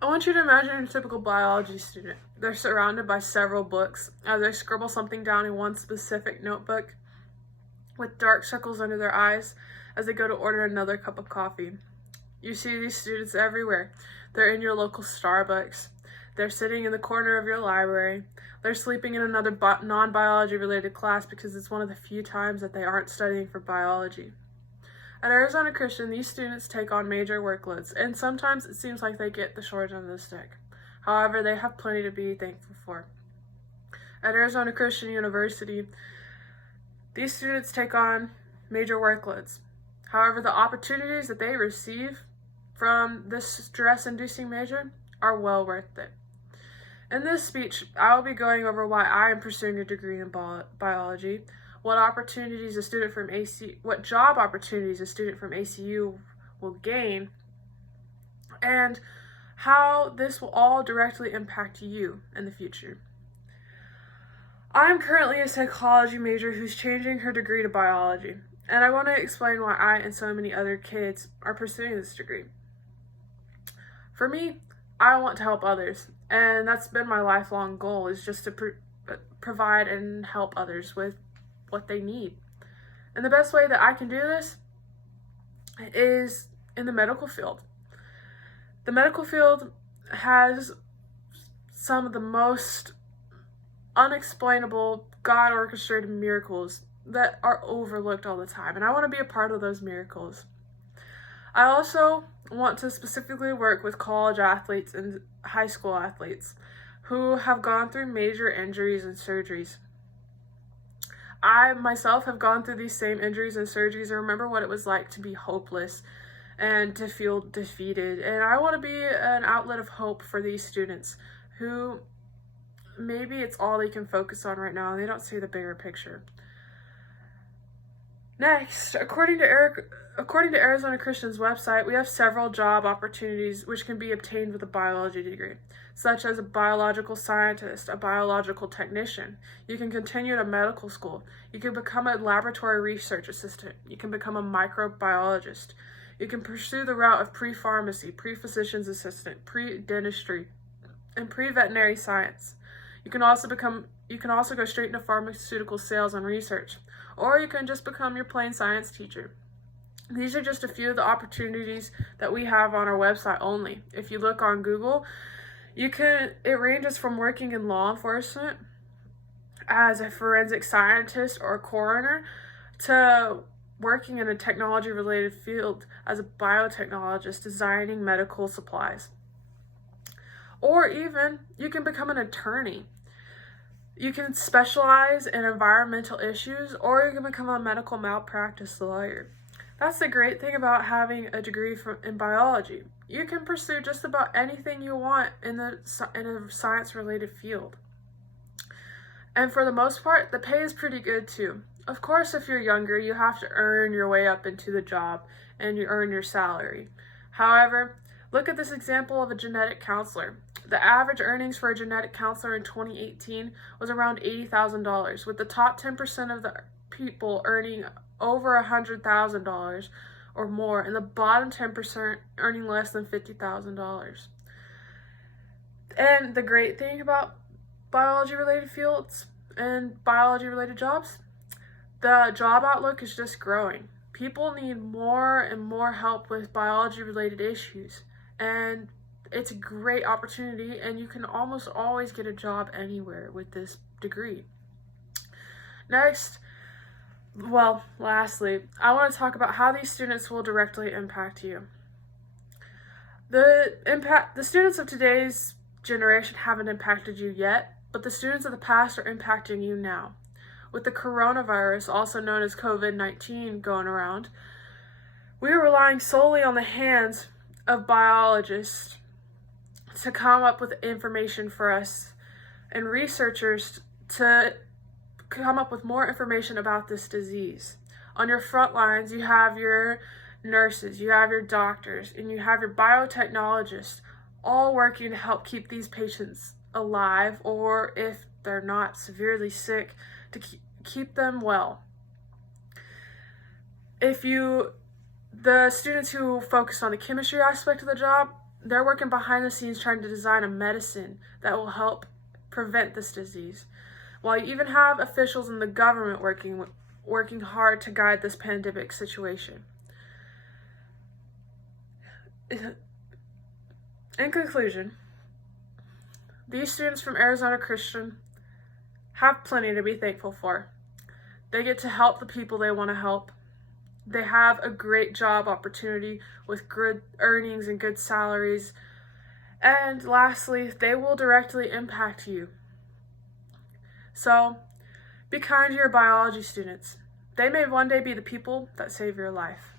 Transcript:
I want you to imagine a typical biology student. They're surrounded by several books as they scribble something down in one specific notebook with dark circles under their eyes as they go to order another cup of coffee. You see these students everywhere. They're in your local Starbucks. They're sitting in the corner of your library. They're sleeping in another non-biology related class because it's one of the few times that they aren't studying for biology. At Arizona Christian, these students take on major workloads, and sometimes it seems like they get the short end of the stick. However, they have plenty to be thankful for. At Arizona Christian University, these students take on major workloads. However, the opportunities that they receive from this stress-inducing major are well worth it. In this speech, I will be going over why I am pursuing a degree in biology, what job opportunities a student from ACU will gain, and how this will all directly impact you in the future. I am currently a psychology major who's changing her degree to biology, and I want to explain why I and so many other kids are pursuing this degree. For me, I want to help others, and that's been my lifelong goal, is just to provide and help others with what they need. And the best way that I can do this is in the medical field. The medical field has some of the most unexplainable, God-orchestrated miracles that are overlooked all the time, and I want to be a part of those miracles. I also want to specifically work with college athletes and high school athletes who have gone through major injuries and surgeries. I myself have gone through these same injuries and surgeries and remember what it was like to be hopeless and to feel defeated. And I want to be an outlet of hope for these students who maybe it's all they can focus on right now and they don't see the bigger picture. Next, according to Arizona Christian's website, we have several job opportunities which can be obtained with a biology degree, such as a biological scientist, a biological technician. You can continue to medical school. You can become a laboratory research assistant. You can become a microbiologist. You can pursue the route of pre-pharmacy, pre-physician's assistant, pre-dentistry, and pre-veterinary science. You can also go straight into pharmaceutical sales and research, or you can just become your plain science teacher. These are just a few of the opportunities that we have on our website only. If you look on Google, it ranges from working in law enforcement as a forensic scientist or a coroner to working in a technology-related field as a biotechnologist designing medical supplies. Or even you can become an attorney. You can specialize in environmental issues, or you can become a medical malpractice lawyer. That's the great thing about having a degree in biology. You can pursue just about anything you want in a science-related field. And for the most part, the pay is pretty good too. Of course, if you're younger, you have to earn your way up into the job and you earn your salary. However, look at this example of a genetic counselor. The average earnings for a genetic counselor in 2018 was around $80,000, with the top 10% of the people earning over $100,000 or more, and the bottom 10% earning less than $50,000. And the great thing about biology-related fields and biology-related jobs, the job outlook is just growing. People need more and more help with biology-related issues, and it's a great opportunity, and you can almost always get a job anywhere with this degree. Lastly, I want to talk about how these students will directly impact you. The students of today's generation haven't impacted you yet, but the students of the past are impacting you now. With the coronavirus, also known as COVID-19, going around, we are relying solely on the hands of biologists to come up with information for us and researchers to come up with more information about this disease. On your front lines, you have your nurses, you have your doctors, and you have your biotechnologists all working to help keep these patients alive, or if they're not severely sick, to keep them well. The students who focus on the chemistry aspect of the job, They're working behind the scenes trying to design a medicine that will help prevent this disease. While you even have officials in the government working hard to guide this pandemic situation. In conclusion, these students from Arizona Christian have plenty to be thankful for. They get to help the people they want to help. They have a great job opportunity with good earnings and good salaries. And lastly, they will directly impact you. So, be kind to your biology students. They may one day be the people that save your life.